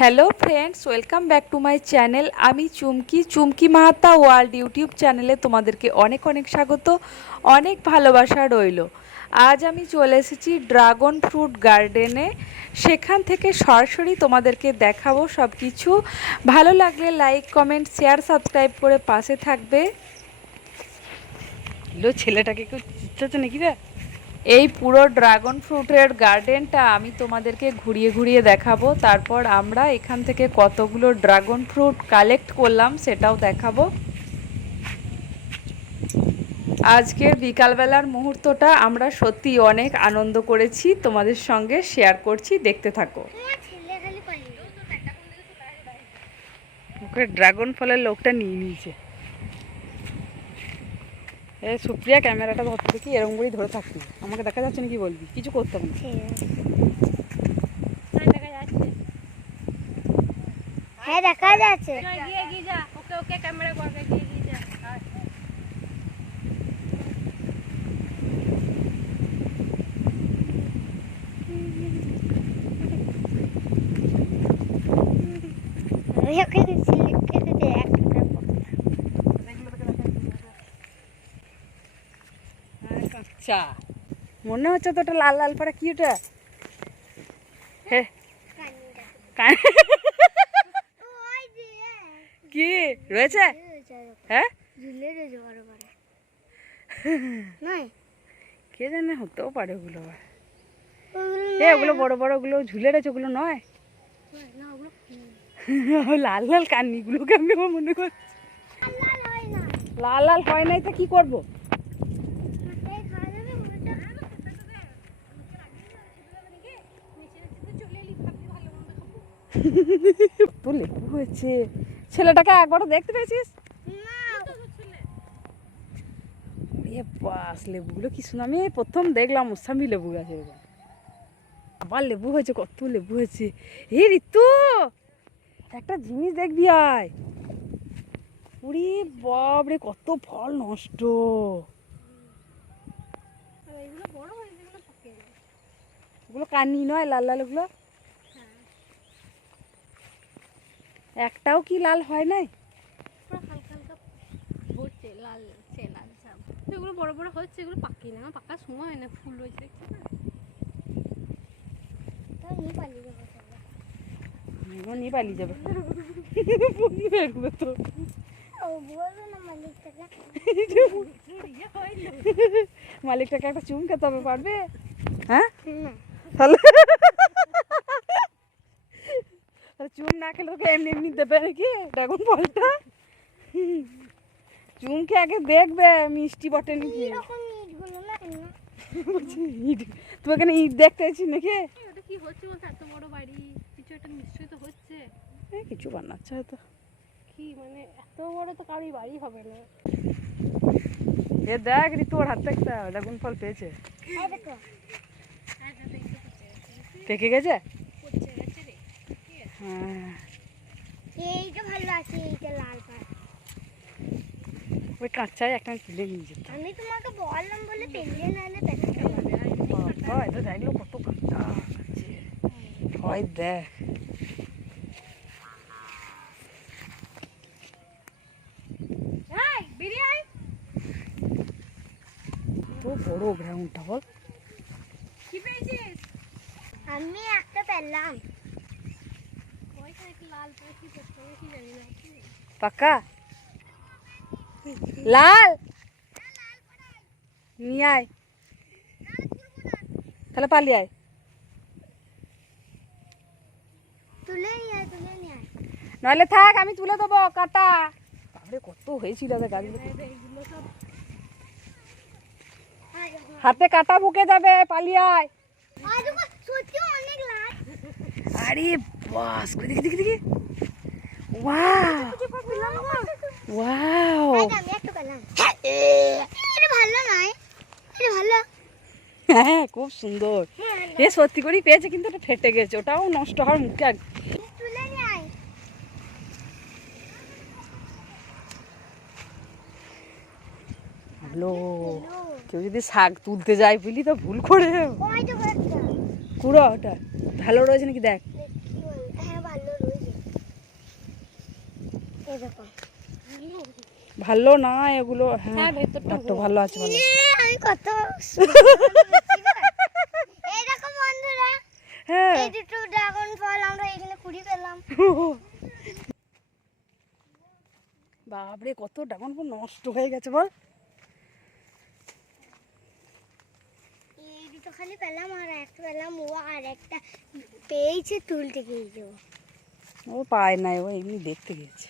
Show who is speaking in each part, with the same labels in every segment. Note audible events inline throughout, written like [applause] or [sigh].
Speaker 1: Hello friends welcome back to my channel আমি চুমকি চুমকি Mahata world YouTube চ্যানেলে তোমাদেরকে অনেক অনেক স্বাগত, অনেক ভালোবাসা রইল। আজ আমি চলে এসেছি ড্রাগন ফ্রুট গার্ডেনে সেখান থেকে সরাসরি তোমাদেরকে দেখাবো সব কিছু ভালো লাগলে লাইক কমেন্ট শেয়ার সাবস্ক্রাইব করে পাশে থাকবে।
Speaker 2: ছেলেটাকে চিত্তাচ্ছে নাকি রে?
Speaker 1: এই পুরো ড্রাগন ফ্রুটের গার্ডেনটা আমি তোমাদেরকে ঘুরিয়ে ঘুরিয়ে দেখাবো। তারপর আমরা এখান থেকে কতগুলো ড্রাগন ফ্রুট কালেক্ট করলাম সেটাও দেখাবো। আজকের বিকালবেলার মুহূর্তটা আমরা সত্যি অনেক আনন্দ করেছি তোমাদের সঙ্গে শেয়ার করছি দেখতে থাকো।
Speaker 2: ওকে ড্রাগন ফলের লোকটা নিয়ে নিয়েছে। এ সুপ্রিয়া ক্যামেরাটা ধরতে দেখি এরকম করেই ধরে থাকবি। আমাকে দেখা যাচ্ছে না কি বলবি? কিছু করতে হবে না।
Speaker 3: হ্যাঁ দেখা যাচ্ছে। আমি ওকে সিলেক্ট করে দিই একটা
Speaker 2: আচ্ছা। মনে হচ্ছে তো ওটা লাল লাল পাড়া কি ওটা হে। [laughs] কি? রয়েছে? হ্যাঁ কে জানে হতেও পারে ওগুলো আবার।
Speaker 3: ওগুলো
Speaker 2: বড় বড় ওগুলো ঝুলে রয়েছে ওগুলো নয়। [laughs] লাল লাল কান্নিগুলোকে আমি মনে করছি।
Speaker 3: লাল
Speaker 2: লাল লাল হয় নাই তো কি করব
Speaker 3: মাথায় খাওয়া যাবে ওটা [laughs]
Speaker 2: তো লেবু হয়েছে? ছেলেটাকে একবারও দেখতে পেয়েছিস? এ বাস লেবুগুলো কি শুনে আমি প্রথম দেখলাম মোসাম্বি লেবু গাছে। আবার লেবু হয়েছে কত লেবু হয়েছে। এই ঋতু একটা জিনিস দেখবি আয়। উড়ি বাবরে কত ফল নষ্ট। ওগুলো কানি নয় লাল লাল ওগুলো? একটাও কি লাল হয় নাই?
Speaker 4: পুরো হালকা হালকা ভরছে লাল সে লাল সব এগুলো বড় বড় হচ্ছে এগুলো পাকি না পাকার সময় হয় না ফুল রয়েছে দেখছি না?
Speaker 3: নিয়ে পালিয়ে যাব।
Speaker 2: এগুলো তো।
Speaker 3: বলবে না মালিকটাকে
Speaker 2: মালিকটাকে একটা চুম খেতে হবে পারবে? হ্যাঁ? তাহলে তাহলে চুম না খেলে তোকে এমনি এমনি দেবে নাকি? ড্রাগন ফলটা চুম খেয়ে আগে দেখবে মিষ্টি বটে নাকি? বলছি, ইট তুই এখানে ইট দেখতে আছিস নাকি?
Speaker 4: ওটা কি হচ্ছে বলতে? এত বড় বাড়ি কিছু একটা নিশ্চয়ই তো হচ্ছে।
Speaker 2: এ, কিছু বানাচ্ছে হয়তো।
Speaker 4: কি মানে এত বড় তো বাড়ি হবে না।
Speaker 2: এ দেখ ঋতু ওর হাতে ড্রাগন ফল পেয়েছে। পেকে গেছে?
Speaker 4: রে
Speaker 2: হ্যাঁ
Speaker 3: এইটা ভালো আছে এইটা লাল পাড়।
Speaker 2: ওই কাঁচায় একটা তুলে নিয়ে যেত
Speaker 3: আমি তোমাকে বললাম বলে পেলে নাহলে পেছাতে হবে
Speaker 2: বাবা এটা দেখল কত কাঁচা আছে। দেখ।
Speaker 4: এই বেরিয়ে আয়
Speaker 2: তো বড় গ্রাউন্ডটা বল।
Speaker 4: কি পেয়েছিস?
Speaker 3: আমি একটা পেলাম
Speaker 4: ওইটা একটু লাল পাড়া কি করতে হবে কি জানি না কি
Speaker 2: পাকা লাল নিয়ে আয় তাহলে পালিয়ে আয় নইলে থাক আমি তুলে দেবো কাটা তাহলে কত হয়েছিল। হাতে কাটা বুকে যাবে পালিয়ে আয়
Speaker 3: আয় দেখো, সত্যি অনেক লাল
Speaker 2: আরে বাস দেখি দেখি দেখি হ্যাঁ [laughs] খুব সুন্দর। এ সত্যি করেই পেয়েছে কিন্তু এটা ফেটে গেছে। ওটাও নষ্ট হওয়ার মুখে ভালো কেউ যদি শাক তুলতে যায় বুঝলি তো ভুল করে কুড়ো ওটা ভালো রয়েছে নাকি দেখ
Speaker 3: দেখি বল। হ্যাঁ ভালো রয়েছে এই দেখো
Speaker 2: ভালো না এগুলো? হ্যাঁ
Speaker 4: হ্যাঁ, ভেতরটা
Speaker 2: একটু ভালো। আছে ভালো
Speaker 3: এ, আমি কত [laughs] এই বন্ধুরা।
Speaker 2: হ্যাঁ।
Speaker 3: এই দুটো ড্রাগন ফল আমরা এখানে কুড়ি পেলাম
Speaker 2: বাপরে কত ড্রাগন ফল নষ্ট হয়ে গেছে বল।
Speaker 3: এই দুটো খালি পেলাম আর একটা পেলাম ও আর একটা পেয়েছে তুলতে গিয়েছে ও।
Speaker 2: ও পায় নাই ও এমনি দেখতে গেছে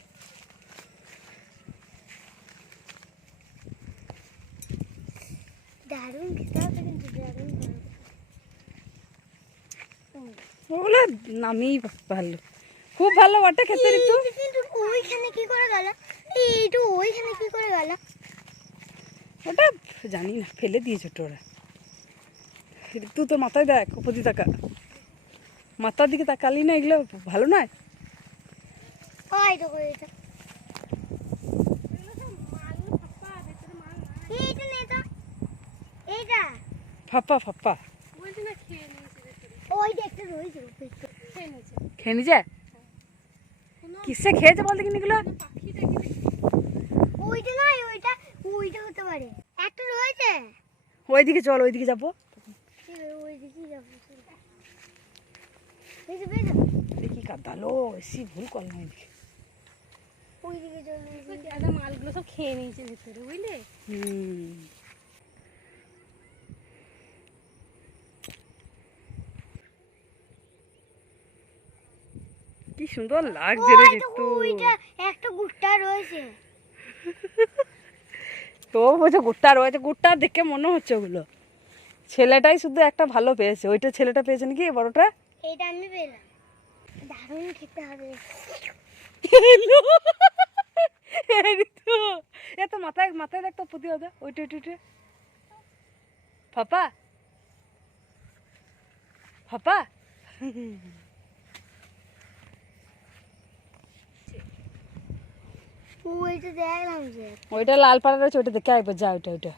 Speaker 3: দারুণ খেতে হবে কিন্তু ড্রাগন
Speaker 2: ওগুলো নামেই ভালো। খুব ভালো বটে খেতে ঋতু।
Speaker 3: কিন্তু ওইখানে কি করে গেল? এইটু ওইখানে কি করে গেল?
Speaker 2: ওটা জানি না ফেলে দিয়েছে ছোট ওরা। ঋতু তোর মাথায় দেখ উপদি তাকা। মাথার দিকে তাকালি না এগুলো ভালো নয়?
Speaker 3: ওই তো এইটা এইটা নে তো এইটা
Speaker 2: ফাপ্পা ফাপ্পা
Speaker 4: বলছি না খেয়ে নিয়েছে
Speaker 3: ওইটা একটা রয়েছে
Speaker 4: খেয়ে নিয়েছে।
Speaker 2: খেয়ে নিছে কিসে খেয়েছে বলতে
Speaker 4: পাখি দেখি
Speaker 3: ওইটা নয় ওইটা ওইটা হতে পারে। একটা রয়েছে?
Speaker 2: ওইদিকে চল ওইদিকে যাব।
Speaker 3: ওইদিকেই যাব।
Speaker 2: দেখি কাদালো এসি ভুল করলাম ওইদিকে
Speaker 3: ওইদিকে চলে
Speaker 4: দাদা মালগুলো সব খেয়ে নিয়েছে ভেতরে বুঝলে?
Speaker 2: হুম। সুন্দর লাগছে রে একটু
Speaker 3: ওইটা একটা গুট্টা রয়েছে। [laughs]
Speaker 2: তো বলছে গুট্টা রয়েছে গুট্টা দেখে মনে হচ্ছে ওগুলো। ছেলেটাই শুধু একটা ভালো পেয়েছে। ওইটা ছেলেটা পেয়েছে নাকি বড়টা?
Speaker 3: এটা আমি পেলাম। দারুণ খেতে হবে।
Speaker 2: এ তো মাথায় মাথায় দেখতো পুঁতি ওদের ওইটা ওইটা ওইটা। পাপা পাপা
Speaker 3: ওইটা দেখলাম যে।
Speaker 2: ওইটা লাল পাড়া রয়েছে ওইটা দেখে আইবার যা ওইটা ওইটা।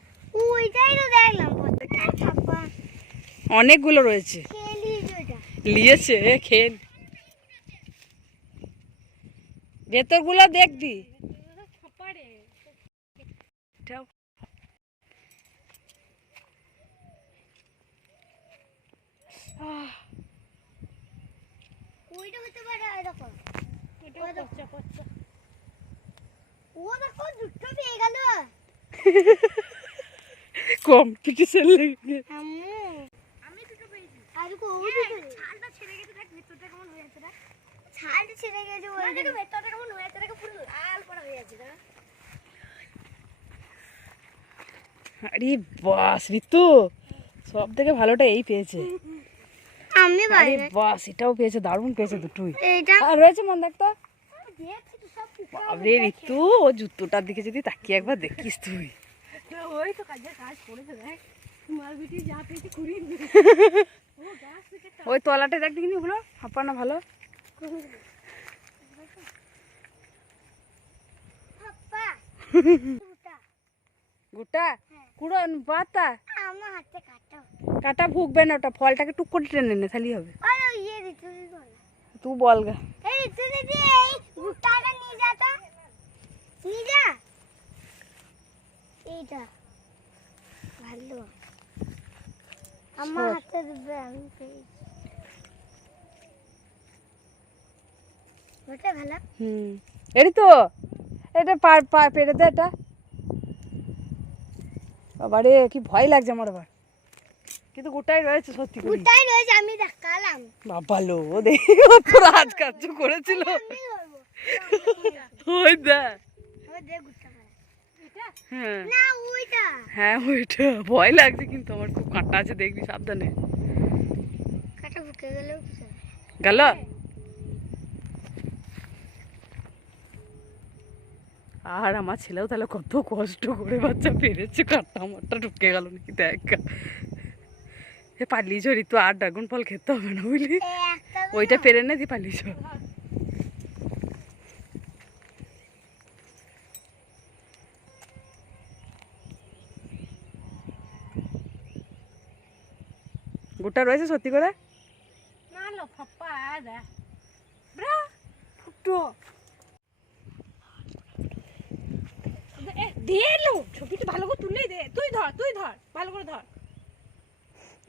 Speaker 3: ওইটাই তো দেখলাম
Speaker 2: অনেকগুলো রয়েছে।
Speaker 3: খেলি
Speaker 2: লিয়েছে খেন ভেতরগুলো দেখবি।
Speaker 3: ওইটা হতে পারে দেখো
Speaker 4: এটাও কচ্চা কচ্চা
Speaker 3: ও দেখো দুটো পেয়ে গেল?
Speaker 2: কম্পিটিশন লেগে
Speaker 3: আমি দুটো পেয়েছি। আর কো ছালটা ছেড়ে গেছে দেখ ভেতরটা কেমন হয়ে আছে না ছালটা ছেড়ে গেছে ওই দেখো ভেতরটা কেমন হয়ে আছে দেখো পুরো লাল পড়া হয়ে আছে না
Speaker 2: আরে বাস ঋতু সব থেকে ভালোটা এই পেয়েছে।
Speaker 3: আমি
Speaker 2: আরে বাস এটাও পেয়েছে দারুণ পেয়েছে দুটোই।
Speaker 3: এইটা
Speaker 2: আর রয়েছে মন দেখতো বাবরে ঋতু ও জুতোটার দিকে যদি তাকিয়ে একবার দেখিস তুই।
Speaker 4: ওই তো কাজের কাজ করেছে দেখ।
Speaker 2: ওই তলাটা দেখিনি ওগুলো? হাঁপা না ভালো? গোটা। কুড়ো পাতা?
Speaker 3: কাটা।
Speaker 2: ভুগবে না ওটা ফলটাকে টুক করে টেনে নে তাহলেই হবে।
Speaker 3: ইয়ে
Speaker 2: তুই বল গা।
Speaker 3: এই ঋতু দিদি এই গুটাটা নিয়ে যা তো নিয়ে যা এইটা ভালো আমার
Speaker 2: সর।
Speaker 3: হাতে দেবে আমি পেয়েছি ওটা ভালো
Speaker 2: হুম এটি তো এটা পা পা পেরে দে এটা বাবারে কি ভয় লাগছে আমার আবার কিন্তু গোটাই রয়েছে সত্যি করে।
Speaker 3: গুটাই রয়েছে আমি দেখালাম।
Speaker 2: বাবা লো দেখি ও তো রাজকার্য করেছিল। ওই দা।
Speaker 3: দেখ
Speaker 2: হ্যাঁ।
Speaker 3: ওইটা।
Speaker 2: হ্যাঁ ভয় লাগছে কিন্তু আমার খুব কাঁটা আছে দেখবি সাবধানে। গেল? আর আমার ছেলেও তাহলে কত কষ্ট করে বাচ্চা পেরেছে কাঁটা মারটা ঢুকে গেল নাকি দেখ। এ পালিয়েছ ঋতু আর ড্রাগন ফল খেতে হবে না বুঝলি? ওইটা পেরে না দিয়ে পালিয়েছ গোটা রয়েছে সত্যি করে?
Speaker 4: দে। লো ছবিটা ভালো করে তুললেই দে। তুই ধর তুই ধর ভালো করে ধর।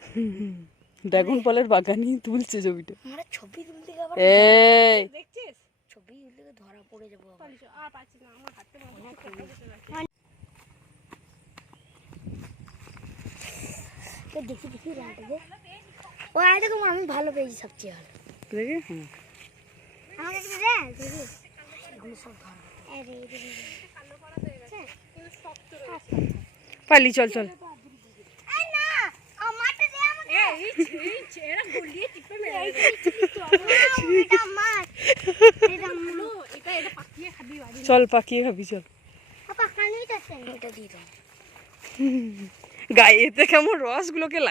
Speaker 4: [laughs]
Speaker 2: ড্রাগন ফলের বাগানই তুলছে ছবিটা।
Speaker 3: আমরা ছবি তুলতে গিয়ে
Speaker 2: এই।
Speaker 4: দেখছিস?
Speaker 3: ছবি তুলতে ধরা পড়ে যাব।
Speaker 4: আর পাচ্ছি না আমার হাতে
Speaker 3: তো দেখি দেখি রাইটাকে ও রাইটাকে আমি ভালো পেয়েছি সবচেয়ে ভালো।
Speaker 2: দেখি হ্যাঁ
Speaker 3: আমাকে দেখি। সব ধরা আরে
Speaker 2: পালি চল চল
Speaker 3: এই না আমারটা দে আমাকে
Speaker 4: এই ছেড়া গুলিয়ে টিপে মেরে
Speaker 3: এটা আমার এটা আমার
Speaker 4: দিলো এটা এটা পাকিয়ে খাবি বাড়ি
Speaker 2: চল পাখি খাবি চল।
Speaker 3: দাও।
Speaker 2: গায়েতে কেমন রসগুলোকে লাগে।